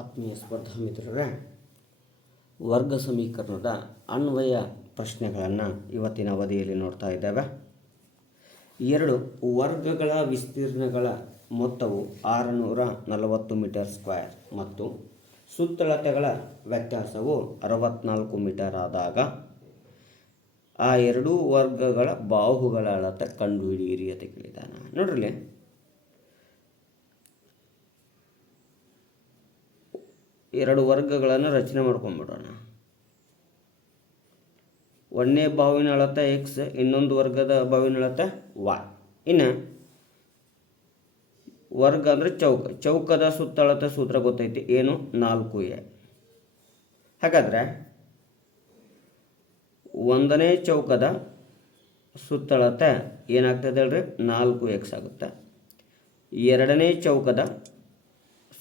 ಆತ್ಮೀಯ ಸ್ಪರ್ಧಾ ಮಿತ್ರರೇ, ವರ್ಗ ಸಮೀಕರಣದ ಅನ್ವಯ ಪ್ರಶ್ನೆಗಳನ್ನು ಇವತ್ತಿನ ಅವಧಿಯಲ್ಲಿ ನೋಡ್ತಾ ಇದ್ದೇವೆ. ಎರಡು ವರ್ಗಗಳ ವಿಸ್ತೀರ್ಣಗಳ ಮೊತ್ತವು 640 ಮೀಟರ್ ಸ್ಕ್ವೇರ್ ಮತ್ತು ಸುತ್ತಳತೆಗಳ ವ್ಯತ್ಯಾಸವು 64 ಮೀಟರ್ ಆದಾಗ ಆ ಎರಡೂ ವರ್ಗಗಳ ಬಾಹುಗಳ ಅಳತೆ ಕಂಡುಹಿಡಿಯಿರಿ ಅಂತ ಕೇಳಿದಾನ. ನೋಡ್ರಿ, ಎರಡು ವರ್ಗಗಳನ್ನು ರಚನೆ ಮಾಡ್ಕೊಂಡ್ಬಿಡೋಣ. ಒಂದನೇ ಬಾವಿನ ಅಳತೆ ಎಕ್ಸ್, ಇನ್ನೊಂದು ವರ್ಗದ ಬಾವಿನ ಅಳತೆ ವಾಯ್. ಇನ್ನು ವರ್ಗ ಅಂದರೆ ಚೌಕದ ಸುತ್ತಳತೆ ಸೂತ್ರ ಗೊತ್ತೈತಿ, ಏನು? 4a. ಹಾಗಾದರೆ ಒಂದನೇ ಚೌಕದ ಸುತ್ತಳತೆ ಏನಾಗ್ತದೆ ಹೇಳ್ರಿ? 4x ಆಗುತ್ತೆ. ಎರಡನೇ ಚೌಕದ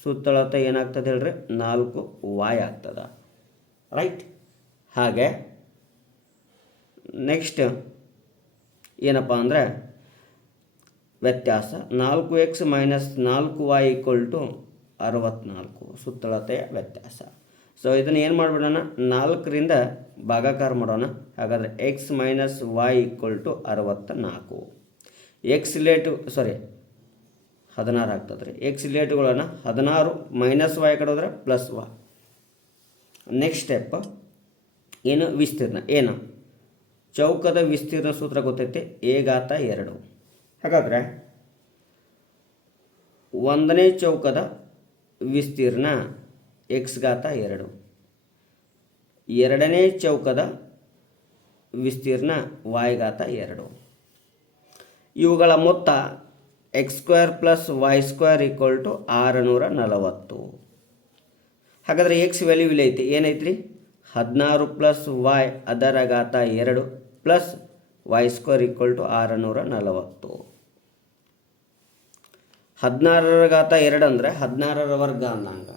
ಸುತ್ತಳತೆ ಏನಾಗ್ತದೆ ಹೇಳ್ರಿ? 4y ಆಗ್ತದೆ. ರೈಟ್. ಹಾಗೆ ನೆಕ್ಸ್ಟ್ ಏನಪ್ಪ ಅಂದರೆ ವ್ಯತ್ಯಾಸ 4x ಮೈನಸ್ 4y = 64 ಸುತ್ತಳತೆಯ ವ್ಯತ್ಯಾಸ. ಸೊ ಇದನ್ನು ಏನು ಮಾಡಿಬಿಡೋಣ? 4ರಿಂದ ಭಾಗಾಕಾರ ಮಾಡೋಣ. ಹಾಗಾದರೆ x minus y = 64. X relative 16 ಆಗ್ತದೆ ರೀ. ಎಕ್ಸ್ ರಿಲೇಟಿವ್ಗಳನ್ನು 16 ಮೈನಸ್ y ಕಡೆ ಹೋದರೆ ಪ್ಲಸ್ y. ನೆಕ್ಸ್ಟ್ ಸ್ಟೆಪ್ ಏನು? ವಿಸ್ತೀರ್ಣ. ಏನು? ಚೌಕದ ವಿಸ್ತೀರ್ಣ ಸೂತ್ರ ಗೊತ್ತೈತೆ, a⁻2. ಹಾಗಾದರೆ ಒಂದನೇ ಚೌಕದ ವಿಸ್ತೀರ್ಣ x⁻2, ಎರಡನೇ ಚೌಕದ ವಿಸ್ತೀರ್ಣ y⁻2. ಇವುಗಳ ಮೊತ್ತ x² + y² = 640. ಹಾಗಾದರೆ ಎಕ್ಸ್ ವ್ಯಾಲ್ಯೂ ಇಲ್ಲಿ ಐತಿ, ಏನೈತ್ರಿ? 16 + y ಅದರ ಘಾತ 2 ಪ್ಲಸ್ y² = 640. 16ರ ಘಾತ 2 ಅಂದರೆ 16ರ ವರ್ಗ ಅನ್ನಂಗ.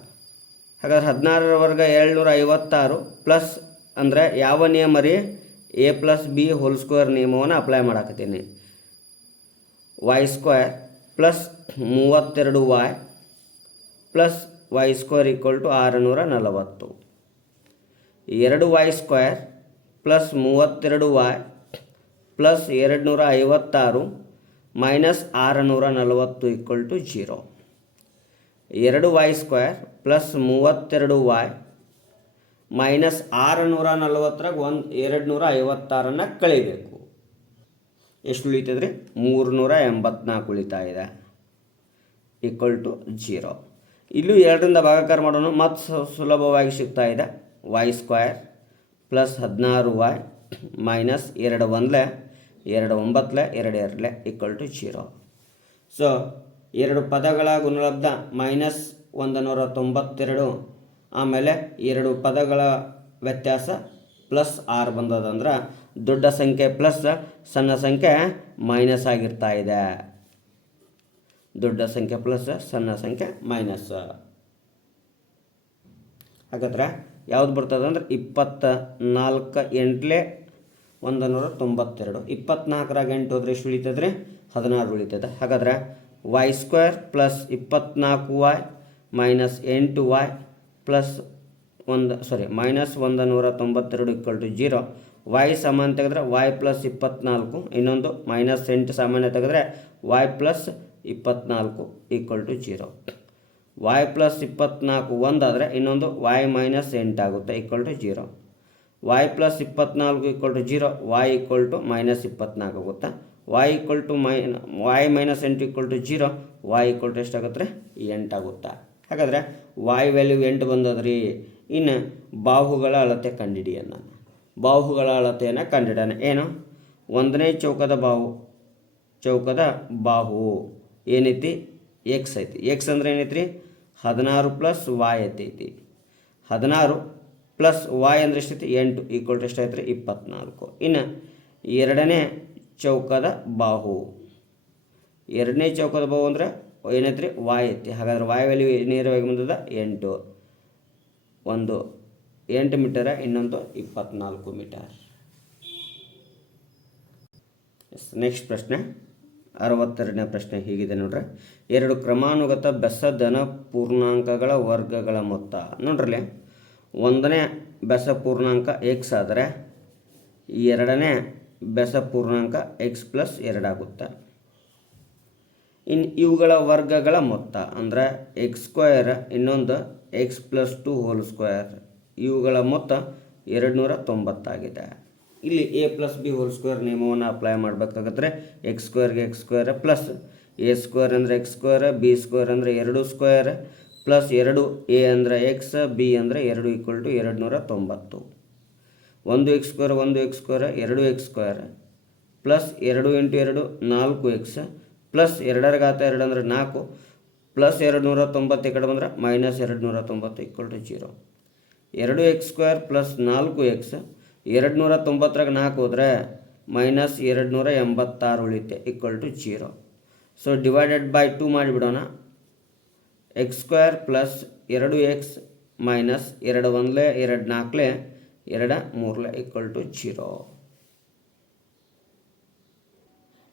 ಹಾಗಾದ್ರೆ 16ರ ವರ್ಗ 756 ಪ್ಲಸ್ ಅಂದರೆ ಯಾವ ನಿಯಮ ರೀ? a + b² ನಿಯಮವನ್ನು ಅಪ್ಲೈ ಮಾಡಾಕತ್ತೀನಿ. y² plus 32y plus y² = 640. 2y² plus 32y plus 256 minus 640 = 0. 2y² plus 32y minus 640ರಾಗ 256 ಕಳಿಬೇಕು. ಎಷ್ಟು ಉಳಿತದೆ ರೀ? 384 ಉಳಿತಾ ಇದೆ = 0. ಇಲ್ಲೂ 2ರಿಂದ ಭಾಗಾಕಾರ ಮಾಡೋಣ, ಮತ್ತು ಸುಲಭವಾಗಿ ಸಿಗ್ತಾ ಇದೆ. y² plus 16y minus 2 1 2 9 2 2 = 0. So ಎರಡು ಪದಗಳ ಗುಣಲಬ್ಧ ಮೈನಸ್ 192, ಆಮೇಲೆ ಎರಡು ಪದಗಳ ವ್ಯತ್ಯಾಸ ಪ್ಲಸ್ 6 ಬಂದದಂದ್ರೆ ದೊಡ್ಡ ಸಂಖ್ಯೆ ಪ್ಲಸ್, ಸಣ್ಣ ಸಂಖ್ಯೆ ಮೈನಸ್ ಆಗಿರ್ತಾ ಇದೆ. ದೊಡ್ಡ ಸಂಖ್ಯೆ ಪ್ಲಸ್, ಸಣ್ಣ ಸಂಖ್ಯೆ ಮೈನಸ್. ಹಾಗಾದ್ರೆ ಯಾವ್ದು ಬರ್ತದೆ ಅಂದ್ರೆ 24 8 192. 24ರಾಗ 8 ಹೋದ್ರೆ ಎಷ್ಟು ಉಳಿತದೆ ರೀ? 16 ಉಳಿತದೆ. ಹಾಗಾದ್ರೆ y² plus 24y minus 8y plus minus 192 = 0. y ಸಮಾನ ತೆಗೆದ್ರೆ y ಪ್ಲಸ್ 24, ಇನ್ನೊಂದು ಮೈನಸ್ 8 ಸಾಮಾನ್ಯ ತೆಗೆದ್ರೆ y ಪ್ಲಸ್ 24 = 0. y ಪ್ಲಸ್ 24 1 ಆದರೆ ಇನ್ನೊಂದು y ಮೈನಸ್ 8 ಆಗುತ್ತೆ = 0. y ಪ್ಲಸ್ 24 = 0, y = ಮೈನಸ್ 24 ಆಗುತ್ತೆ. y ಮೈನಸ್ 8 = 0, y = ಎಷ್ಟಾಗುತ್ತೆ ರೀ? 8 ಆಗುತ್ತೆ. ಹಾಗಾದರೆ y ವ್ಯಾಲ್ಯೂ 8 ಬಂದದ್ರಿ. ಇನ್ನು ಬಾಹುಗಳ ಅಳತೆ ಕಂಡುಹಿಡಿಯೋಣ. ಬಾಹುಗಳ ಅಳತೆಯನ್ನು ಕಂಡುಹಿಡಿಯೋಣ. ಏನು? ಒಂದನೇ ಚೌಕದ ಬಾಹು ಏನೈತಿ? ಎಕ್ಸ್ ಐತಿ. ಎಕ್ಸ್ ಅಂದ್ರೆ ಏನೈತಿ? 16 ಪ್ಲಸ್ y ಐತಿ. 16 ಪ್ಲಸ್ y ಅಂದರೆ ಎಷ್ಟೈತಿ? 8 = ಎಷ್ಟಾಯ್ತು ರೀ? 24. ಇನ್ನು ಎರಡನೇ ಚೌಕದ ಬಾಹು ಅಂದರೆ ಏನೈತೆ ರೀ? y ಐತಿ. ಹಾಗಾದ್ರೆ y ವ್ಯಾಲ್ಯೂ ನೇರವಾಗಿ ಬಂದದ 8. ಒಂದು 8 ಮೀಟರ, ಇನ್ನೊಂದು 24 ಮೀಟರ್. ನೆಕ್ಸ್ಟ್ ಪ್ರಶ್ನೆ, 62ನೇ ಪ್ರಶ್ನೆ ಹೀಗಿದೆ ನೋಡ್ರಿ. ಎರಡು ಕ್ರಮಾನುಗತ ಬೆಸಧನ ಪೂರ್ಣಾಂಕಗಳ ವರ್ಗಗಳ ಮೊತ್ತ. ನೋಡ್ರಲ್ಲಿ, ಒಂದನೇ ಬೆಸ ಪೂರ್ಣಾಂಕ ಎಕ್ಸ್ ಆದರೆ ಎರಡನೇ ಬೆಸ ಪೂರ್ಣಾಂಕ ಎಕ್ಸ್ ಪ್ಲಸ್ 2 ಆಗುತ್ತೆ. ಇನ್ನು ಇವುಗಳ ವರ್ಗಗಳ ಮೊತ್ತ ಅಂದರೆ ಎಕ್ಸ್ ಸ್ಕ್ವೇರ್ ಇನ್ನೊಂದು ಎಕ್ಸ್ ಪ್ಲಸ್ 2 ಹೋಲ್ ಸ್ಕ್ವೇರ್, ಇವುಗಳ ಮೊತ್ತ 290 ಆಗಿದೆ. ಇಲ್ಲಿ A plus B whole square ನಿಯಮವನ್ನು ಅಪ್ಲೈ ಮಾಡಬೇಕಾದ್ರೆ ಎಕ್ಸ್ ಸ್ಕ್ವೇರ್ಗೆ X square plus A square ಅಂದರೆ ಎಕ್ಸ್ ಸ್ಕ್ವೇರ್, ಬಿ ಸ್ಕ್ವೇರ್ ಅಂದರೆ 2 ಸ್ಕ್ವೇರ್ ಪ್ಲಸ್ 2 ಎ ಅಂದರೆ ಎಕ್ಸ್, ಬಿ ಅಂದರೆ 2 equal to 290. 1 X square 1 X square 2 X square plus 2 into 2 4 X plus 2 ಘಾತ 2 ಅಂದರೆ 4 plus 290 ಈ ಕಡೆ ಬಂದರೆ minus 290 equal to 0. 2 X square plus 4 x 290 4 ಹೋದರೆ ಮೈನಸ್ 286 ಉಳಿತೆ equal to 0. So divided by 2 ಮಾಡಿಬಿಡೋಣ. X square plus 2 x minus 2 1 2 4 2 3 equal to 0.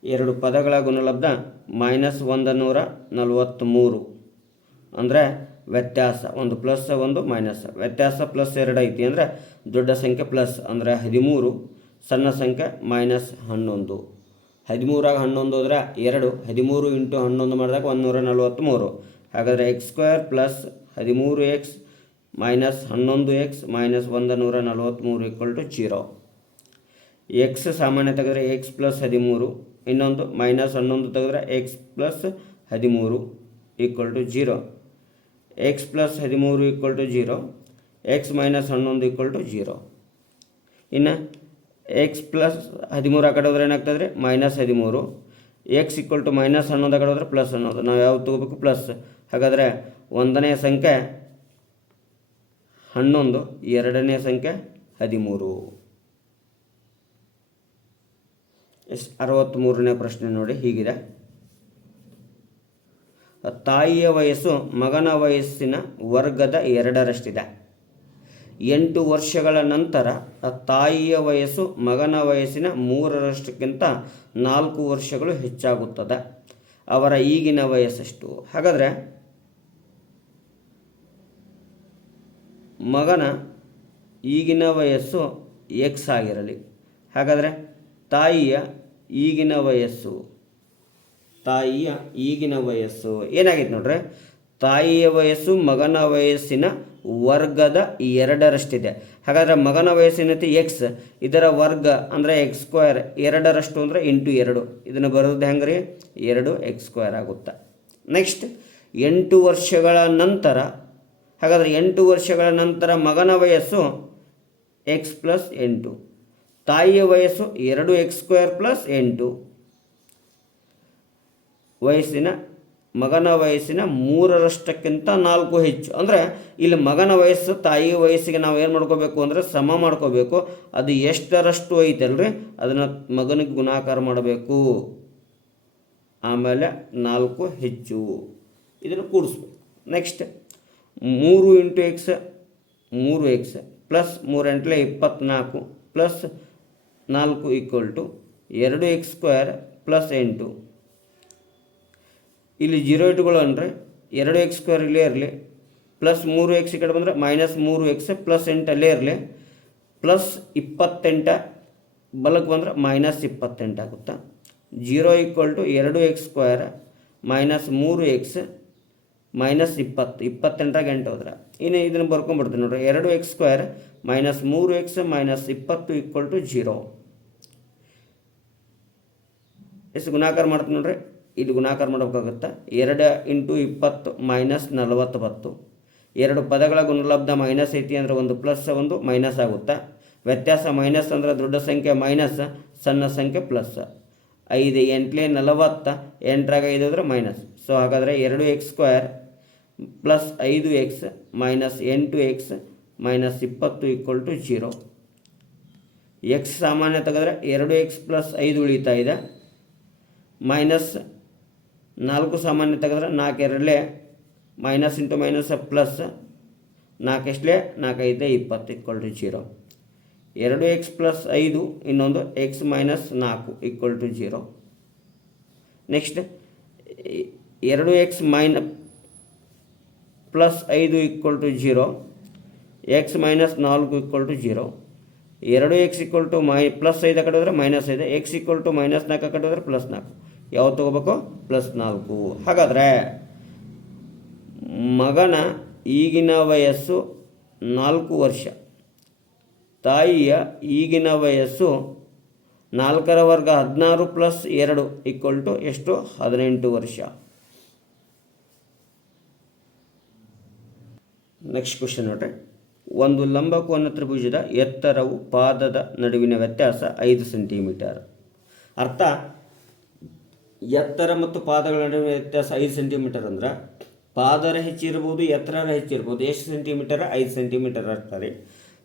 ಎರಡು ಪದಗಳ ಗುಣಲಬ್ಧ ಮೈನಸ್ 143 ಅಂದರೆ ವ್ಯತ್ಯಾಸ, ಒಂದು ಪ್ಲಸ್ ಒಂದು ಮೈನಸ್, ವ್ಯತ್ಯಾಸ ಪ್ಲಸ್ 2 ಐತಿ ಅಂದರೆ ದೊಡ್ಡ ಸಂಖ್ಯೆ ಪ್ಲಸ್ ಅಂದರೆ 13, ಸಣ್ಣ ಸಂಖ್ಯೆ ಮೈನಸ್ 11. 13 11 ಹೋದರೆ 2, 13 ಇಂಟು 11 ಮಾಡಿದಾಗ 143. ಹಾಗಾದರೆ X square plus 13 X minus 11 X minus 143 equal to 0. X ಸಾಮಾನ್ಯ ತೆಗೆದರೆ ಎಕ್ಸ್ ಪ್ಲಸ್ 13, ಇನ್ನೊಂದು ಮೈನಸ್ 11 ತೆಗೆದರೆ X plus 13 equal to 0. X plus 13 equal to 0, X minus 11 equal to 0. ಇನ್ನು ಎಕ್ಸ್ ಪ್ಲಸ್ 13 ಆ ಕಡೆ ಹೋದ್ರೆ ಏನಾಗ್ತದೆ ರೀ minus 13, X equal to minus 11 ಆ ಕಡೆ ಹೋದ್ರೆ ಪ್ಲಸ್ 11. ನಾವು ಯಾವ್ದು ತೊಗೋಬೇಕು ಪ್ಲಸ್. ಹಾಗಾದರೆ ಒಂದನೇ ಸಂಖ್ಯೆ 11, ಎರಡನೇ ಸಂಖ್ಯೆ 13. 63ನೇ ಪ್ರಶ್ನೆ ನೋಡಿ ಹೀಗಿದೆ. ತಾಯಿಯ ವಯಸ್ಸು ಮಗನ ವಯಸ್ಸಿನ ವರ್ಗದ 2ರಷ್ಟಿದೆ. 8 ವರ್ಷಗಳ ನಂತರ ತಾಯಿಯ ವಯಸ್ಸು ಮಗನ ವಯಸ್ಸಿನ 3ರಷ್ಟಕ್ಕಿಂತ 4 ವರ್ಷಗಳು ಹೆಚ್ಚಾಗುತ್ತದೆ. ಅವರ ಈಗಿನ ವಯಸ್ಸೆಷ್ಟು? ಹಾಗಾದರೆ ಮಗನ ಈಗಿನ ವಯಸ್ಸು ಎಕ್ಸ್ ಆಗಿರಲಿ. ಹಾಗಾದರೆ ತಾಯಿಯ ಈಗಿನ ವಯಸ್ಸು ಏನಾಗಿತ್ತು ನೋಡ್ರಿ, ತಾಯಿಯ ವಯಸ್ಸು ಮಗನ ವಯಸ್ಸಿನ ವರ್ಗದ 2ರಷ್ಟಿದೆ. ಹಾಗಾದರೆ ಮಗನ ವಯಸ್ಸಿನತಿ ಎಕ್ಸ್, ಇದರ ವರ್ಗ ಅಂದರೆ ಎಕ್ಸ್ ಸ್ಕ್ವೇರ್ 2ರಷ್ಟು ಅಂದರೆ ಇಂಟು 2, ಇದನ್ನು ಬರೋದು ಹೆಂಗೆ ರೀ 2 ಎಕ್ಸ್ ಸ್ಕ್ವೇರ್ ಆಗುತ್ತೆ. ನೆಕ್ಸ್ಟ್ 8 ವರ್ಷಗಳ ನಂತರ, ಹಾಗಾದರೆ 8 ವರ್ಷಗಳ ನಂತರ ಮಗನ ವಯಸ್ಸು ಎಕ್ಸ್ ಪ್ಲಸ್ 8, ತಾಯಿಯ ವಯಸ್ಸು 2 ಎಕ್ಸ್ ಸ್ಕ್ವೇರ್ ಪ್ಲಸ್ 8, ಮಗನ ವಯಸ್ಸಿನ 3ರಷ್ಟಕ್ಕಿಂತ 4 ಹೆಚ್ಚು. ಅಂದರೆ ಇಲ್ಲಿ ಮಗನ ವಯಸ್ಸು ತಾಯಿಯ ವಯಸ್ಸಿಗೆ ನಾವು ಏನು ಮಾಡ್ಕೋಬೇಕು ಅಂದರೆ ಸಮ ಮಾಡ್ಕೋಬೇಕು. ಅದು ಎಷ್ಟರಷ್ಟು ಐತಲ್ರಿ ಅದನ್ನು ಮಗನಿಗೆ ಗುಣಾಕಾರ ಮಾಡಬೇಕು, ಆಮೇಲೆ 4 ಹೆಚ್ಚು, ಇದನ್ನು ಕೂಡಿಸ್ಬೇಕು. Next 3 into x 3 x plus 3 ಎಂಟ್ಲೆ 24 plus 4 equal to 2 X square plus 8. ಇಲ್ಲಿ 0 ಇಟ್ಕೊಳ್ಳೋಣ್ರಿ, 2 ಎಕ್ಸ್ ಸ್ಕ್ವೇರ್ ಇಲ್ಲೇ ಇರಲಿ, ಪ್ಲಸ್ 3 ಎಕ್ಸ್ ಈ ಕಡೆ ಬಂದರೆ ಮೈನಸ್ 3 ಎಕ್ಸ್ ಪ್ಲಸ್ 8 ಅಲ್ಲೇ ಇರಲಿ, ಪ್ಲಸ್ 28 ಬಲಕ್ಕೆ ಬಂದರೆ ಮೈನಸ್ 28 ಆಗುತ್ತಾ. 0 equal to 2 X square minus 3 X minus 20, 28 8 ಹೋದ್ರೆ ಇನ್ನು ಇದನ್ನು ಬರ್ಕೊಂಡ್ಬಿಡ್ತೀನಿ ನೋಡಿರಿ, 2 X square minus 3 X minus 20 equal to 0. ಎಷ್ಟು ಗುಣಾಕಾರ ಮಾಡ್ತೀನಿ ನೋಡ್ರಿ, ಇಲ್ಲಿ ಗುಣಾಕಾರ ಮಾಡಬೇಕಾಗುತ್ತೆ. 2 ಇಂಟು 20 ಮೈನಸ್ 40 ಬತ್ತು. ಎರಡು ಪದಗಳ ಗುಣಲಬ್ಧ ಮೈನಸ್ ಐತಿ ಅಂದರೆ ಒಂದು ಪ್ಲಸ್ ಒಂದು ಮೈನಸ್ ಆಗುತ್ತೆ. ವ್ಯತ್ಯಾಸ ಮೈನಸ್ ಅಂದರೆ ದೊಡ್ಡ ಸಂಖ್ಯೆ ಮೈನಸ್, ಸಣ್ಣ ಸಂಖ್ಯೆ ಪ್ಲಸ್. 5 ಎಂಟ್ಲೆ 40, 8ರಾಗ 5 ಹೋದರೆ ಮೈನಸ್. ಸೊ ಹಾಗಾದರೆ 2 X square plus 5 X minus 8 X minus 20 equal to 0. X ಸಾಮಾನ್ಯ ತೆಗೆದ್ರೆ 2 ಎಕ್ಸ್ ಪ್ಲಸ್ 5 ಉಳಿತಾ ಇದೆ, ಮೈನಸ್ 4 ಸಾಮಾನ್ಯ ತೆಗೆದ್ರೆ 4 2 ಮೈನಸ್ ಇಂಟು ಮೈನಸ್ ಪ್ಲಸ್ 4 ಎಷ್ಟಲೇ 4 5 20 ಈಕ್ವಲ್ ಟು 0. 2 ಎಕ್ಸ್ ಪ್ಲಸ್ 5 ಇನ್ನೊಂದು X minus 4 equal to 0. Next 2x plus 5 equal to 0, X minus 4 equal to 0, 2x equal to plus 5 ಕಡೆ ಹೋದರೆ -5, X equal to -4 ಕಡೆ ಹೋದರೆ +4. ಯಾವ್ದು ತೊಗೋಬೇಕು? +4. ಹಾಗಾದರೆ ಮಗನ ಈಗಿನ ವಯಸ್ಸು 4 ವರ್ಷ, ತಾಯಿಯ ಈಗಿನ ವಯಸ್ಸು 4ರ ವರ್ಗ 16 + 2 ಈಕ್ವಲ್ ಟು ಎಷ್ಟು? 18 ವರ್ಷ. ನೆಕ್ಸ್ಟ್ ಕ್ವಶನ್ ನೋಡ್ರಿ. ಒಂದು ಲಂಬಕೋನ ತ್ರಿಭುಜದ ಎತ್ತರವು ಪಾದದ ನಡುವಿನ ವ್ಯತ್ಯಾಸ 5 ಸೆಂಟಿಮೀಟರ್. ಅರ್ಥ, ಎತ್ತರ ಮತ್ತು ಪಾದಗಳ ನಡುವಿನ ವ್ಯತ್ಯಾಸ 5 ಸೆಂಟಿಮೀಟರ್ ಅಂದ್ರೆ ಪಾದರ ಹೆಚ್ಚಿರ್ಬೋದು, ಎತ್ತರ ಹೆಚ್ಚಿರ್ಬೋದು. ಎಷ್ಟು ಸೆಂಟಿಮೀಟರ್? 5 ಸೆಂಟಿಮೀಟರ್ ಇರ್ತಾರೆ.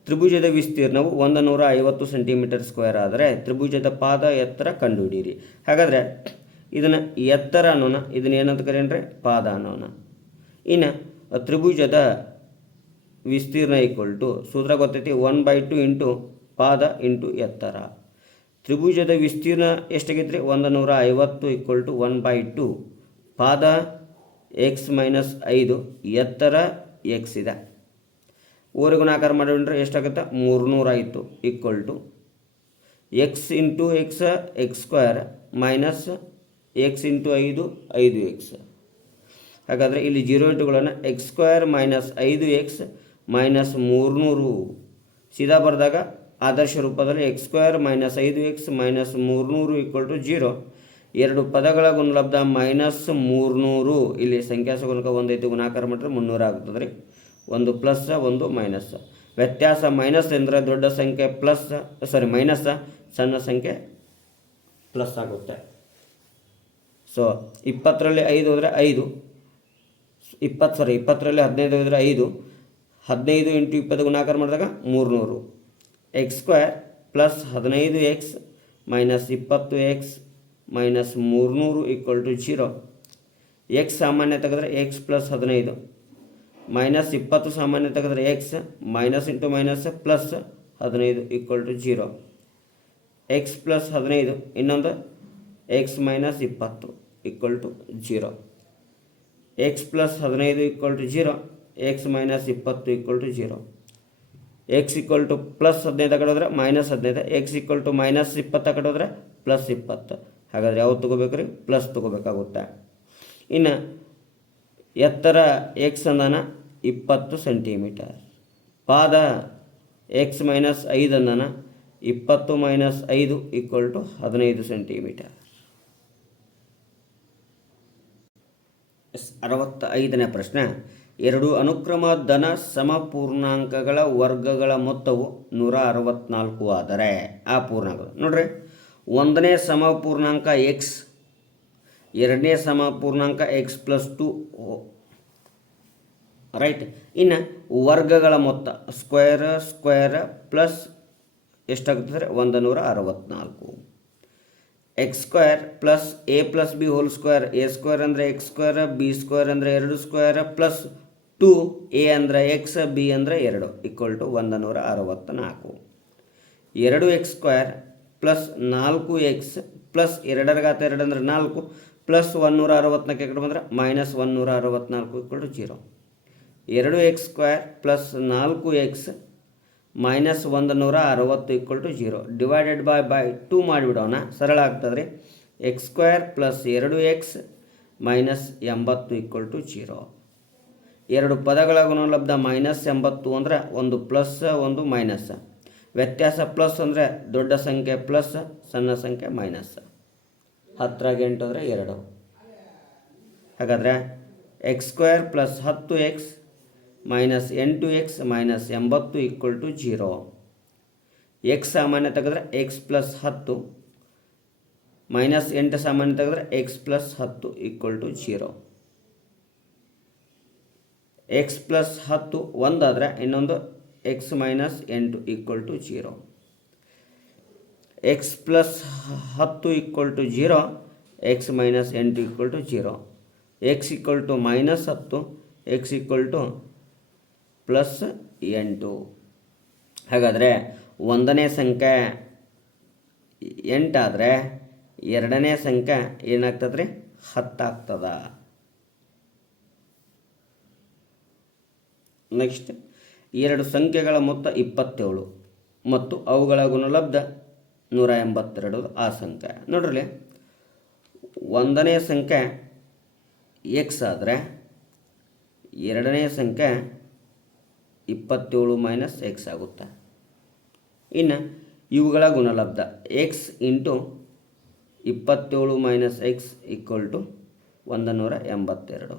ತ್ರಿಭುಜದ ವಿಸ್ತೀರ್ಣವು 150 ಸೆಂಟಿಮೀಟರ್ ಸ್ಕ್ವೇರ್ ಆದರೆ ತ್ರಿಭುಜದ ಪಾದ ಎತ್ತರ ಕಂಡುಹಿಡಿಯಿರಿ. ಹಾಗಾದರೆ ಇದನ್ನು ಎತ್ತರ ಅನ್ನೋಣ, ಇದನ್ನು ಏನಂತ ಕರೆಯನ್ರಿ? ಪಾದ ಅನ್ನೋಣ. ಇನ್ನು ತ್ರಿಭುಜದ ವಿಸ್ತೀರ್ಣ ಈಕ್ವಲ್ ಟು, ಸೂತ್ರ ಗೊತ್ತೈತಿ, 1/2 ಇಂಟು ಪಾದ ಇಂಟು ಎತ್ತರ. ತ್ರಿಭುಜದ ವಿಸ್ತೀರ್ಣ ಎಷ್ಟಾಗೈತ್ರಿ? 150 ಈಕ್ವಲ್ ಟು 1/2 ಪಾದ ಎಕ್ಸ್ ಮೈನಸ್ 5, ಎತ್ತರ ಎಕ್ಸ್ ಇದೆ. ಊರಿಗೆ ಗುಣಾಕಾರ ಮಾಡಿಬಿಟ್ರೆ ಎಷ್ಟಾಗುತ್ತೆ? 300 ಆಯಿತು. Equal to x into x x square minus x into 5 5x. ಹಾಗಾದರೆ ಇಲ್ಲಿ 0 ಇಂಟುಗಳನ್ನು x square minus 5x minus 300 ಸೀದಾ ಬರೆದಾಗ ಆದರ್ಶ ರೂಪದಲ್ಲಿ x square minus 5x minus 300 equal to 0. ಎರಡು ಪದಗಳ ಗುಣಲಬ್ಧ -300. ಇಲ್ಲಿ ಸಂಖ್ಯಾ ಸಗುಣಕ ಒಂದೈತಿ, ಗುಣಾಕಾರ ಮಾಡಿದ್ರೆ 300 ಆಗ್ತದೆ ರೀ. ಒಂದು ಪ್ಲಸ್ ಒಂದು ಮೈನಸ್. ವ್ಯತ್ಯಾಸ ಮೈನಸ್ ಅಂದರೆ ದೊಡ್ಡ ಸಂಖ್ಯೆ ಪ್ಲಸ್, ಮೈನಸ್, ಸಣ್ಣ ಸಂಖ್ಯೆ ಪ್ಲಸ್ ಆಗುತ್ತೆ. ಸೊ 20ರಲ್ಲಿ 5 ಹೋದರೆ 5, 20ರಲ್ಲಿ 15 ಹೋದರೆ 5, 15 ಇಂಟು 20 ಗುಣಾಕಾರ ಮಾಡಿದಾಗ 300. X square plus 15x minus 20x minus 300 equal to 0. X ಸಾಮಾನ್ಯ ತೆಗೆದ್ರೆ ಎಕ್ಸ್ ಪ್ಲಸ್ 15 ಮೈನಸ್ 20 ಸಾಮಾನ್ಯ ತೆಗೆದ್ರೆ X minus into minus plus 15 equal to 0. X plus 15 ಇನ್ನೊಂದು X minus 20 equal to 0. X plus 15 equal to 0, X minus 20 equal to 0. X equal to plus 15 ಕಡೆ ಹೋದರೆ minus 15, X equal to minus 20 ಕಡೆ ಹೋದರೆ plus 20. ಹಾಗಾದರೆ ಯಾವ್ದು ತೊಗೋಬೇಕು ರೀ? Plus ತೊಗೋಬೇಕಾಗುತ್ತೆ. ಇನ್ನು ಎತ್ತರ ಎಕ್ಸ್ ಅಂದಾನ 20 ಸೆಂಟಿಮೀಟರ್, ಪಾದ ಎಕ್ಸ್ ಮೈನಸ್ 5 ಅಂದಾನ 20 ಮೈನಸ್ 5 ಈಕ್ವಲ್ ಟು 15 ಸೆಂಟಿಮೀಟರ್. 65ನೇ ಪ್ರಶ್ನೆ. ಎರಡು ಅನುಕ್ರಮ ಧನ ಸಮಪೂರ್ಣಾಂಕಗಳ ವರ್ಗಗಳ ಮೊತ್ತವು 164 ಆದರೆ ಆ ಪೂರ್ಣಾಂಕ ನೋಡ್ರಿ. 1ನೇ ಸಮಪೂರ್ಣಾಂಕ ಎಕ್ಸ್, 2ನೇ ಸಮಪೂರ್ಣಾಂಕ ಎಕ್ಸ್ ಪ್ಲಸ್ 2 ರೈಟ್. ಇನ್ನು ವರ್ಗಗಳ ಮೊತ್ತ ಸ್ಕ್ವೇರ್ ಪ್ಲಸ್ ಎಷ್ಟಾಗ್ತದೆ? 164. X square plus A plus B whole square. A square ಅಂದರೆ ಎಕ್ಸ್ ಸ್ಕ್ವೇರ್, ಬಿ ಸ್ಕ್ವೇರ್ ಅಂದರೆ 2 ಸ್ಕ್ವೇರ್ ಪ್ಲಸ್ 2 ಎ ಅಂದರೆ ಎಕ್ಸ್, ಬಿ ಅಂದರೆ 2 equal to 164. 2x square plus 4x plus 2 ಅಂದರೆ 4 plus 164 ಕಡೆ ಬಂದರೆ minus 164 equal to 0. 2x square plus 4x minus 160 equal to 0. Divided by 2 ಮಾಡಿಬಿಡೋಣ, ಸರಳ ಆಗ್ತದೆ ರೀ. X square plus 2x minus 80 equal to 0. ಎರಡು ಪದಗಳ ಗುಣಲಬ್ಧ -80 ಅಂದರೆ ಒಂದು ಪ್ಲಸ್ ಒಂದು ಮೈನಸ್. ವ್ಯತ್ಯಾಸ ಪ್ಲಸ್ ಅಂದರೆ ದೊಡ್ಡ ಸಂಖ್ಯೆ ಪ್ಲಸ್, ಸಣ್ಣ ಸಂಖ್ಯೆ ಮೈನಸ್. 10 8 ಅಂದರೆ 2. ಹಾಗಾದರೆ X square plus 10x minus 8x minus 80 equal to 0. X ಸಾಮಾನ್ಯ ತೆಗೆದ್ರೆ ಎಕ್ಸ್ ಪ್ಲಸ್ 10 ಮೈನಸ್ 8 ಸಾಮಾನ್ಯ ತೆಗೆದ್ರೆ X plus 10 equal to 0. X plus 10 ಒಂದಾದರೆ ಇನ್ನೊಂದು X minus 8 equal to 0. X plus 10 equal to 0, X minus 8 equal to 0. X equal to minus 10, X equal to plus 8. ಹಾಗಾದರೆ 1ನೇ ಸಂಖ್ಯೆ 8 ಆದರೆ ಎರಡನೇ ಸಂಖ್ಯೆ ಏನಾಗ್ತದೆ ರೀ 10 ಆಗ್ತದ. ನೆಕ್ಸ್ಟ್ ಎರಡು ಸಂಖ್ಯೆಗಳ ಮೊತ್ತ 27 ಮತ್ತು ಅವುಗಳ ಗುಣಲಬ್ಧ 182 ಆ ಸಂಖ್ಯೆ. ನೋಡ್ರಿ, ಒಂದನೇ ಸಂಖ್ಯೆ ಎಕ್ಸ್ ಆದರೆ ಎರಡನೇ ಸಂಖ್ಯೆ 27 ಮೈನಸ್ ಎಕ್ಸ್ ಆಗುತ್ತೆ. ಇನ್ನು ಇವುಗಳ ಗುಣಲಬ್ಧ x into 27 minus x equal to 182.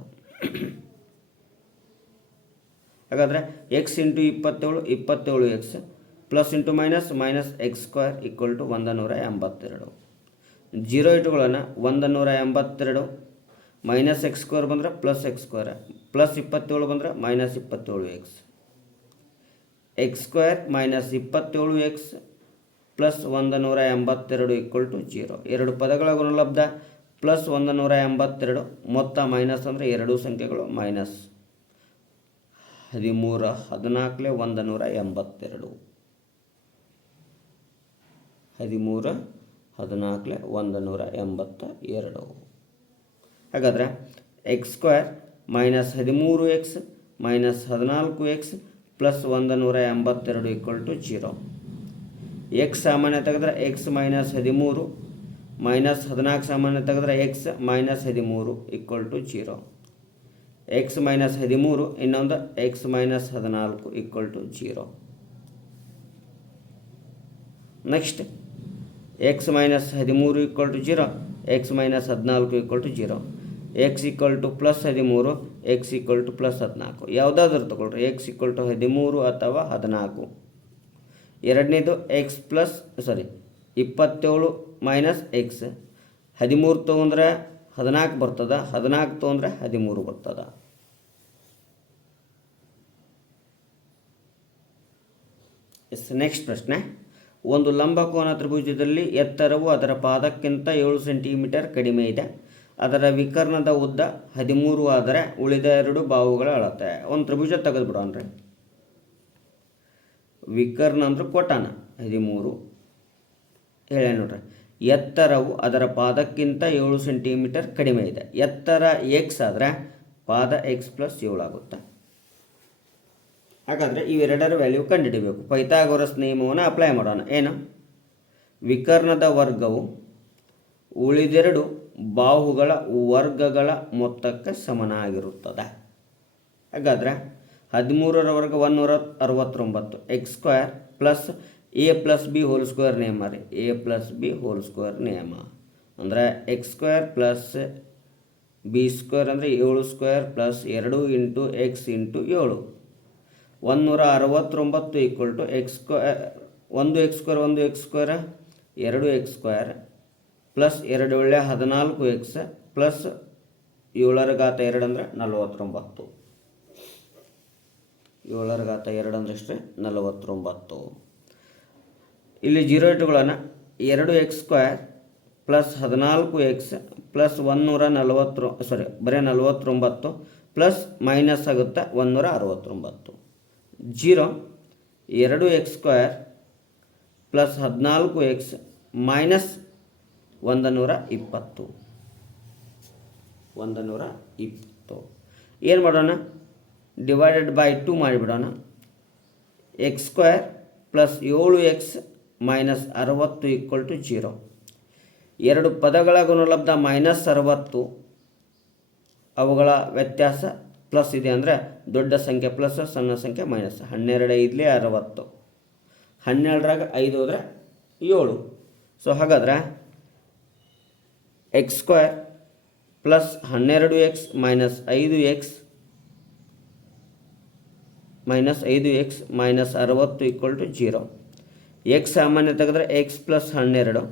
ಹಾಗಾದರೆ x into 27 27 x plus into minus minus x square equal to 182. Zero ಇಟ್ಕೊಳ್ಳೋಣ. 182 ಮೈನಸ್ ಎಕ್ಸ್ ಸ್ಕ್ವೇರ್ ಬಂದರೆ ಪ್ಲಸ್ ಎಕ್ಸ್ ಸ್ಕ್ವೇರ್, ಪ್ಲಸ್ 27 ಬಂದರೆ minus 27 x. X square minus 27 x plus 182 equal to 0. ಎರಡು ಪದಗಳ ಗುಣಲಬ್ಧ plus 182, ಮೊತ್ತ minus ಅಂದರೆ ಎರಡೂ ಸಂಖ್ಯೆಗಳು ಮೈನಸ್ 13 14 182. 13 14 182. ಹಾಗಾದರೆ X square minus 13 X minus 14 X plus 182 equal to 0. X ಸಾಮಾನ್ಯ ತೆಗೆದ್ರೆ ಎಕ್ಸ್ ಮೈನಸ್ 13 ಮೈನಸ್ 14 ಸಾಮಾನ್ಯ ತೆಗೆದ್ರೆ X minus 13 equal to 0. X minus 13 ಇನ್ನೊಂದು X minus 14 equal to 0. Next X minus 13 equal to 0, X minus 14 equal to 0. X equal to plus 13, X equal to plus 14. ಯಾವುದಾದ್ರೂ ತಗೊಳ್ರಿ, X equal to 13 ಅಥವಾ 14. ಎರಡನೇದು X plus 27 minus X. 13 ತೊಗೊಂಡ್ರೆ 14 ಬರ್ತದೆ, 14 ತೊಗೊಂಡ್ರೆ 13 ಬರ್ತದೆ. Next ಪ್ರಶ್ನೆ, ಒಂದು ಲಂಬಕೋನ ತ್ರಿಭುಜದಲ್ಲಿ ಎತ್ತರವು ಅದರ ಪಾದಕ್ಕಿಂತ 7 ಸೆಂಟಿಮೀಟರ್ ಕಡಿಮೆ ಇದೆ. ಅದರ ವಿಕರ್ಣದ ಉದ್ದ 13 ಆದರೆ ಉಳಿದ ಎರಡು ಬಾಹುಗಳ ಅಳತೆ. ಒಂದು ತ್ರಿಭುಜ ತೆಗೆದು ಬಿಡೋಣ್ರಿ. ವಿಕರ್ಣ ಅಂದ್ರೆ ಕೊಟ್ಟಾನ 13 ಹೇಳ ನೋಡ್ರಿ. ಎತ್ತರವು ಅದರ ಪಾದಕ್ಕಿಂತ 7 ಸೆಂಟಿಮೀಟರ್ ಕಡಿಮೆ ಇದೆ. ಎತ್ತರ ಎಕ್ಸ್ ಆದರೆ ಪಾದ ಎಕ್ಸ್ ಪ್ಲಸ್ 7 ಆಗುತ್ತೆ. ಹಾಗಾದರೆ ಇವೆರಡರ ವ್ಯಾಲ್ಯೂ ಕಂಡುಹಿಡಿಬೇಕು. ಪೈಥಾಗೋರಸ್ ನಿಯಮವನ್ನು ಅಪ್ಲೈ ಮಾಡೋಣ. ಏನು? ವಿಕರ್ಣದ ವರ್ಗವು ಉಳಿದೆರಡು ಬಾಹುಗಳ ವರ್ಗಗಳ ಮೊತ್ತಕ್ಕೆ ಸಮನಾಗಿರುತ್ತದೆ. ಹಾಗಾದರೆ 13ರ ವರ್ಗ 169 X square plus A plus B whole square ನಿಯಮ ರೀ. A plus B whole square ನಿಯಮ ಅಂದರೆ X square plus B square ಅಂದರೆ 7 square plus 2 into X into 7. 169 equal to X square 1 X square 1 X square 2 X square plus 2 ಒಳ್ಳೆ 14 X plus 7ರ ಘಾತ 2 ಅಂದರೆ 49. 7ರ ಘಾತ 2 ಅಂದರೆ ಎಷ್ಟೇ 49. ಇಲ್ಲಿ ಜೀರೋ ಇಟ್ಟುಗಳನ್ನ 2 X square plus 14 X plus 49 plus minus ಆಗುತ್ತೆ 169. 0 2 X square plus 14 x minus 120. ಏನು ಮಾಡೋಣ? ಡಿವೈಡೆಡ್ ಬೈ 2 ಮಾಡಿಬಿಡೋಣ. X square plus 7 x minus 60 equal to 0. ಎರಡು ಪದಗಳ ಗುಣಲಬ್ಧ ಮೈನಸ್ 60, ಅವುಗಳ ವ್ಯತ್ಯಾಸ ಪ್ಲಸ್ ಇದೆ ಅಂದರೆ ದೊಡ್ಡ ಸಂಖ್ಯೆ ಪ್ಲಸ್ ಸಣ್ಣ ಸಂಖ್ಯೆ ಮೈನಸ್. 12 5 60, 12ರಾಗ 5 ಹೋದರೆ 7. ಸೊ ಹಾಗಾದರೆ X square plus 12 x minus 5 X minus 60 equal to 0. X ಸಾಮಾನ್ಯ ತೆಗೆದ್ರೆ ಎಕ್ಸ್ ಪ್ಲಸ್ 12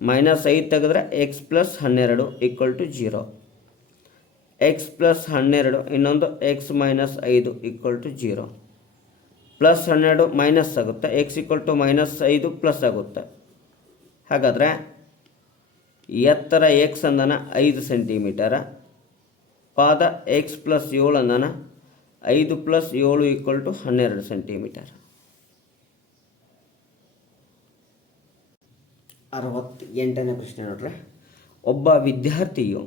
ಮೈನಸ್ 5 ತೆಗೆದ್ರೆ X plus 12 equal to 0. X plus 12 ಇನ್ನೊಂದು X minus 5 equal to 0. Plus 12 minus ಆಗುತ್ತೆ, x equal to minus 5 plus ಆಗುತ್ತೆ. ಹಾಗಾದರೆ ಎತ್ತರ x ಅಂದನ 5 centimetre, ಪಾದ ಎಕ್ಸ್ ಪ್ಲಸ್ 7 ಅಂದನ 5 ಪ್ಲಸ್ 7 ಈಕ್ವಲ್ ಟು 12 ಸೆಂಟಿಮೀಟರ್. 68ನೇ ಪ್ರಶ್ನೆ ನೋಡ್ರಿ. ಒಬ್ಬ ವಿದ್ಯಾರ್ಥಿಯು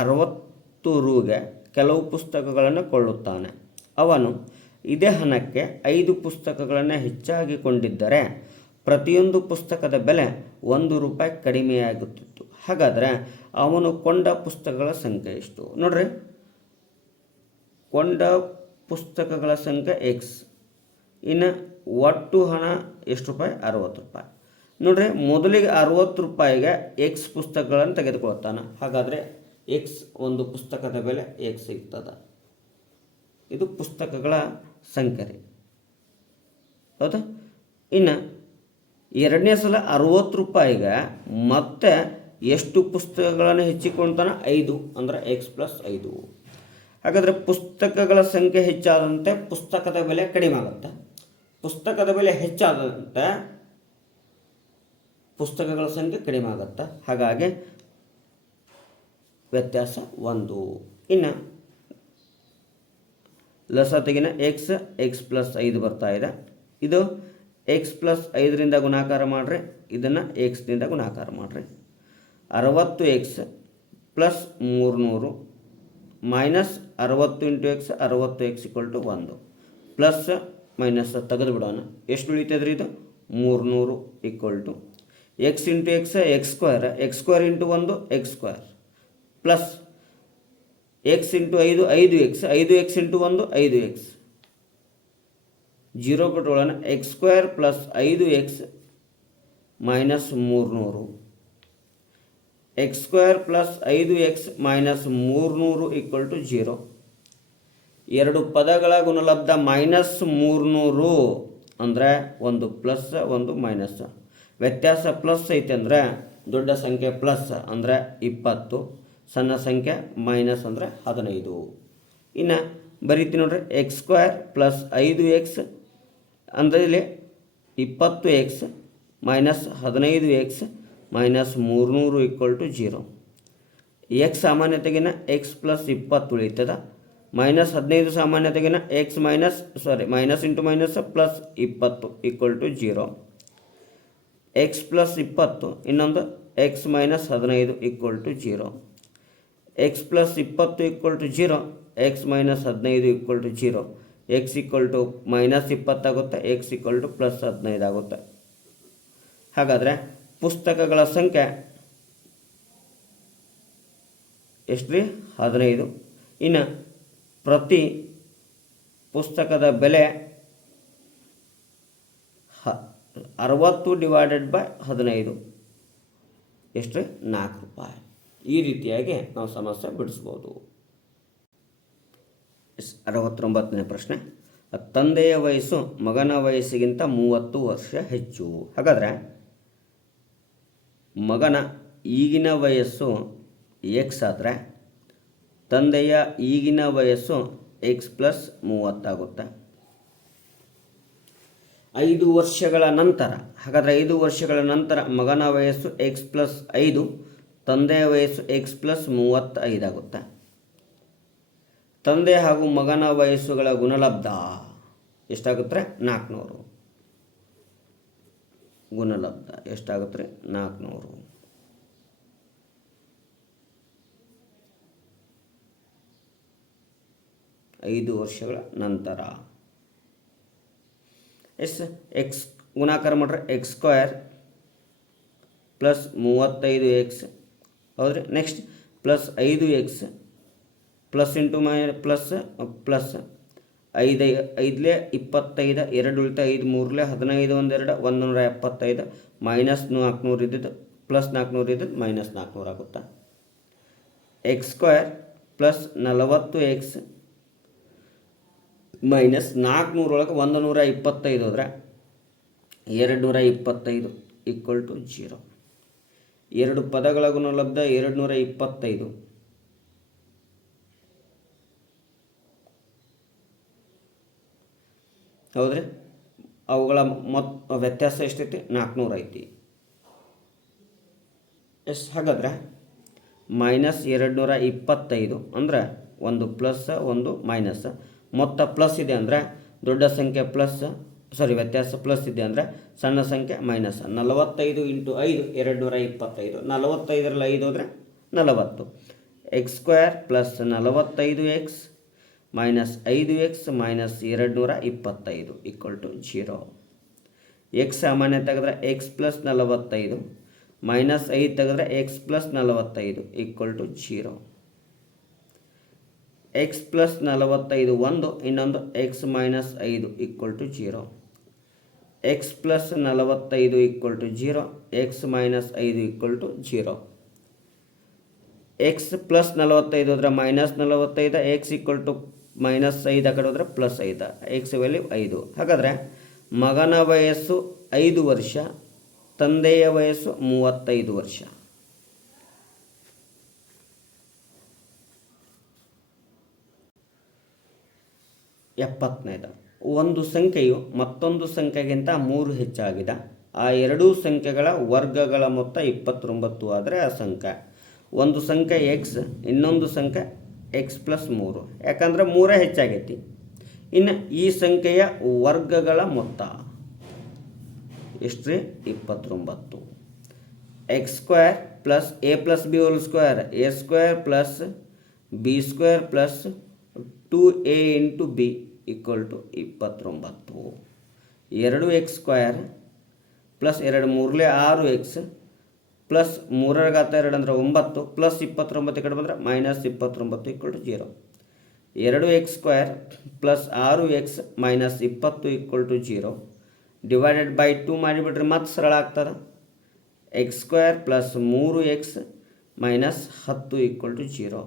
60 ರೂಗೆ ಕೆಲವು ಪುಸ್ತಕಗಳನ್ನು ಕೊಳ್ಳುತ್ತಾನೆ. ಅವನು ಇದೇ ಹಣಕ್ಕೆ 5 ಪುಸ್ತಕಗಳನ್ನು ಹೆಚ್ಚಾಗಿ ಕೊಂಡಿದ್ದರೆ ಪ್ರತಿಯೊಂದು ಪುಸ್ತಕದ ಬೆಲೆ 1 ರೂಪಾಯಿ ಕಡಿಮೆಯಾಗುತ್ತಿತ್ತು. ಹಾಗಾದರೆ ಅವನು ಕೊಂಡ ಪುಸ್ತಕಗಳ ಸಂಖ್ಯೆ ಎಷ್ಟು? ನೋಡ್ರಿ, ಕೊಂಡ ಪುಸ್ತಕಗಳ ಸಂಖ್ಯೆ ಎಕ್ಸ್, ಇನ್ನು ಒಟ್ಟು ಹಣ ಎಷ್ಟು ರೂಪಾಯಿ? 60 ರೂಪಾಯಿ. ನೋಡ್ರಿ, ಮೊದಲಿಗೆ 60 ರೂಪಾಯಿಗೆ ಎಕ್ಸ್ ಪುಸ್ತಕಗಳನ್ನು ತೆಗೆದುಕೊಳ್ತಾನೆ. ಹಾಗಾದರೆ ಎಕ್ಸ್ ಒಂದು ಪುಸ್ತಕದ ಬೆಲೆ ಎಕ್ಸ್ ಸಿಗ್ತದೆ. ಇದು ಪುಸ್ತಕಗಳ ಸಂಖ್ಯೆ ರೀ, ಹೌದಾ? ಇನ್ನು ಎರಡನೇ ಸಲ 60 ರೂಪಾಯಿಗೆ ಮತ್ತೆ ಎಷ್ಟು ಪುಸ್ತಕಗಳನ್ನು ಹೆಚ್ಚಿಕೊಳ್ತಾನೆ? 5, ಅಂದರೆ ಎಕ್ಸ್ ಪ್ಲಸ್ 5. ಹಾಗಾದರೆ ಪುಸ್ತಕಗಳ ಸಂಖ್ಯೆ ಹೆಚ್ಚಾದಂತೆ ಪುಸ್ತಕದ ಬೆಲೆ ಕಡಿಮೆ ಆಗುತ್ತೆ. ಪುಸ್ತಕದ ಬೆಲೆ ಹೆಚ್ಚಾದಂತೆ ಪುಸ್ತಕಗಳ ಸಂಖ್ಯೆ ಕಡಿಮೆ ಆಗುತ್ತೆ. ಹಾಗಾಗಿ ವ್ಯತ್ಯಾಸ 1. ಇನ್ನು ಲಸತಿಗಿನ ಎಕ್ಸ್ ಪ್ಲಸ್ 5 ಬರ್ತಾ ಇದೆ. ಇದು ಎಕ್ಸ್ ಪ್ಲಸ್ 5ರಿಂದ ಗುಣಾಕಾರ ಮಾಡಿರಿ, ಇದನ್ನು ಎಕ್ಸ್ನಿಂದ ಗುಣಾಕಾರ ಮಾಡಿರಿ. 60 x plus 300 minus 60 into x, 60 x equal to 1 plus minus ತೆಗೆದು ಬಿಡೋಣ. ಎಷ್ಟು ಉಳಿತದ್ರಿ? ಇದು 300 equal to x into x x square into 1 X square plus x into 5 5 x into 1 5 x. 0 ಬಿಟ್ಟುಕೊಳ್ಳೋಣ. X square plus 5 X minus 300, X square plus 5 X minus 300 equal to 0. ಎರಡು ಪದಗಳ ಗುಣಲಬ್ಧ minus 300 ಅಂದರೆ ಒಂದು ಪ್ಲಸ್ ಒಂದು ಮೈನಸ್. ವ್ಯತ್ಯಾಸ plus ಐತೆ ಅಂದರೆ ದೊಡ್ಡ ಸಂಖ್ಯೆ ಪ್ಲಸ್ ಅಂದರೆ 20, ಸಣ್ಣ ಸಂಖ್ಯೆ ಮೈನಸ್ ಅಂದರೆ 15. ಇನ್ನು ಬರೀತೀನಿ ನೋಡ್ರಿ, ಎಕ್ಸ್ ಸ್ಕ್ವೇರ್ ಪ್ಲಸ್ 5 ಎಕ್ಸ್ ಅಂದರೆ ಇಲ್ಲಿ 20 x minus 15 x minus 300 equal to 0. X ಸಾಮಾನ್ಯತೆಗಿನ ಎಕ್ಸ್ ಪ್ಲಸ್ 20 ಉಳಿತದ, ಮೈನಸ್ 15 ಸಾಮಾನ್ಯತೆಗಿನ x minus into minus plus 20 equal to 0. X plus 20 ಇನ್ನೊಂದು X minus 15 equal to 0. X plus 20 equal to 0, X minus 15 equal to 0. X equal to minus 20 ಆಗುತ್ತೆ, x equal to plus 15 ಆಗುತ್ತೆ. ಹಾಗಾದರೆ ಪುಸ್ತಕಗಳ ಸಂಖ್ಯೆ ಎಷ್ಟು ರೀ? 15. ಇನ್ನು ಪ್ರತಿ ಪುಸ್ತಕದ ಬೆಲೆ 60 ಡಿವೈಡೆಡ್ ಬೈ 15 ಎಷ್ಟು ರೀ? 4 ರೂಪಾಯಿ. ಈ ರೀತಿಯಾಗಿ ನಾವು ಸಮಸ್ಯೆ ಬಿಡಿಸ್ಬೋದು. 69ನೇ ಪ್ರಶ್ನೆ. ತಂದೆಯ ವಯಸ್ಸು ಮಗನ ವಯಸ್ಸಿಗಿಂತ 30 ವರ್ಷ ಹೆಚ್ಚು. ಹಾಗಾದರೆ ಮಗನ ಈಗಿನ ವಯಸ್ಸು ಎಕ್ಸ್ ಆದರೆ ತಂದೆಯ ಈಗಿನ ವಯಸ್ಸು ಎಕ್ಸ್ ಪ್ಲಸ್ 30 ಆಗುತ್ತೆ. 5 ವರ್ಷಗಳ ನಂತರ, ಹಾಗಾದರೆ 5 ವರ್ಷಗಳ ನಂತರ ಮಗನ ವಯಸ್ಸು ಎಕ್ಸ್ ಪ್ಲಸ್ 5, ತಂದೆಯ ವಯಸ್ಸು ಎಕ್ಸ್ ಪ್ಲಸ್ 35 ಆಗುತ್ತೆ. ತಂದೆ ಹಾಗೂ ಮಗನ ವಯಸ್ಸುಗಳ ಗುಣಲಬ್ಧ ಎಷ್ಟಾಗುತ್ತೆ? 400. ಗುಣಲಬ್ಧ ಎಷ್ಟಾಗುತ್ತೆ? 400. ಐದು ವರ್ಷಗಳ ನಂತರ ಎಕ್ಸ್ ಗುಣಾಕಾರ ಮಾಡ್ರೆ ಎಕ್ಸ್ ಸ್ಕ್ವೇರ್ ಪ್ಲಸ್ 35 ಎಕ್ಸ್, ಹೌದ್ರಿ. Next plus 5 X plus into plus 5 5 25, 2 ಉಳಿತ 5 3 15 1 175 minus 400 ಇದ್ದಿದ್ದು ಪ್ಲಸ್ 400 ಇದ್ದಿದ್ದು ಮೈನಸ್ 400 ಆಗುತ್ತಾ. X square plus 40 X minus 400 ಒಳಗೆ 125 ಹೋದರೆ 225 ಈಕ್ವಲ್ ಟು 0. ಎರಡು ಪದಗಳ ಗುಣಲಬ್ಧ 225. ಹೌದ್ರಿ, ಅವುಗಳ ವ್ಯತ್ಯಾಸ ಎಷ್ಟೈತಿ? 400 ಐತಿ. ಹಾಗಾದ್ರೆ ಮೈನಸ್ 225 ಅಂದರೆ ಒಂದು ಪ್ಲಸ್ ಒಂದು ಮೈನಸ್, ಮೊತ್ತ ಪ್ಲಸ್ ಇದೆ ಅಂದರೆ ದೊಡ್ಡ ಸಂಖ್ಯೆ ಪ್ಲಸ್ ವ್ಯತ್ಯಾಸ ಪ್ಲಸ್ ಇದೆ ಅಂದರೆ ಸಣ್ಣ ಸಂಖ್ಯೆ ಮೈನಸ್. 45 ಇಂಟು 5 225. 45ರಲ್ಲಿ 5 ಹೋದರೆ 40. X square plus 45x minus 5x minus 225 equal to 0. X ಸಾಮಾನ್ಯ ತೆಗೆದ್ರೆ ಎಕ್ಸ್ ಪ್ಲಸ್ 45 ಮೈನಸ್ 5 ತೆಗೆದ್ರೆ X plus 45 equal to 0. X plus 45 ಒಂದು, ಇನ್ನೊಂದು X minus 5 equal to 0. X plus 45 equal to 0, X minus 5 equal to 0. X plus 45 ಹೋದರೆ minus 45, x equal to minus 5 ಆ ಕಡೆ ಹೋದರೆ plus 5, X value 5. ಹಾಗಾದರೆ ಮಗನ ವಯಸ್ಸು 5 ವರ್ಷ, ತಂದೆಯ ವಯಸ್ಸು 35 ವರ್ಷ. ಎಪ್ಪತ್ತನೇದು, ಒಂದು ಸಂಖ್ಯೆಯು ಮತ್ತೊಂದು ಸಂಖ್ಯೆಗಿಂತ 3 ಹೆಚ್ಚಾಗಿದೆ. ಆ ಎರಡೂ ಸಂಖ್ಯೆಗಳ ವರ್ಗಗಳ ಮೊತ್ತ 29 ಆದರೆ ಆ ಸಂಖ್ಯೆ. ಒಂದು ಸಂಖ್ಯೆ ಎಕ್ಸ್, ಇನ್ನೊಂದು ಸಂಖ್ಯೆ ಎಕ್ಸ್ ಪ್ಲಸ್ 3. ಯಾಕಂದರೆ 3 ಹೆಚ್ಚಾಗೈತಿ. ಇನ್ನು ಈ ಸಂಖ್ಯೆಯ ವರ್ಗಗಳ ಮೊತ್ತ ಎಷ್ಟು ರೀ? 29. X square plus A plus B whole square, A square plus B square plus 2a into b equal to 29. 2x square plus 2 3 6x plus 3 × 2 ಅಂದರೆ 9 ಪ್ಲಸ್ 29 ಈ ಕಡೆ ಬಂದರೆ minus 29 equal to 0. 2x square plus 6x minus 20 equal to 0. Divided by 2 ಮಾಡಿಬಿಟ್ರೆ ಮತ್ತೆ ಸರಳ ಆಗ್ತದೆ. X square plus 3x minus 10 equal to 0.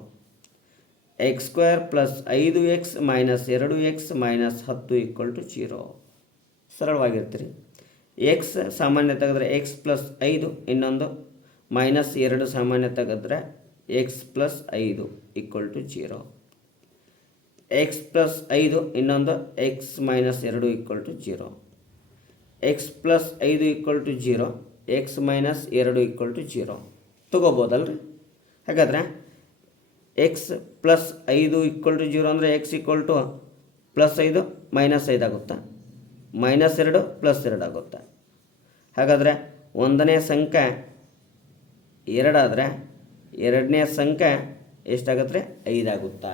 X square plus 5x minus 2x minus 10 equal to 0. ಸರಳವಾಗಿರ್ತೀರಿ. X ಸಾಮಾನ್ಯ ತೆಗೆದ್ರೆ ಎಕ್ಸ್ ಪ್ಲಸ್ 5, ಇನ್ನೊಂದು minus 2 ಸಾಮಾನ್ಯ ತೆಗೆದ್ರೆ X plus 5 equal to 0. X plus 5, ಇನ್ನೊಂದು X minus 2 equal to 0. X plus 5 equal to 0, X minus 2 equal to 0 ತೊಗೋಬೋದಲ್ರಿ. ಹಾಗಾದರೆ x plus 5 equal to 0 ಅಂದರೆ x equal to plus 5 minus 5 ಆಗುತ್ತಾ, ಮೈನಸ್ 2 ಪ್ಲಸ್ 2 ಆಗುತ್ತೆ. ಹಾಗಾದರೆ ಒಂದನೇ ಸಂಖ್ಯೆ 2 ಆದರೆ ಎರಡನೇ ಸಂಖ್ಯೆ ಎಷ್ಟಾಗುತ್ತೆ ರೀ? 5 ಆಗುತ್ತಾ.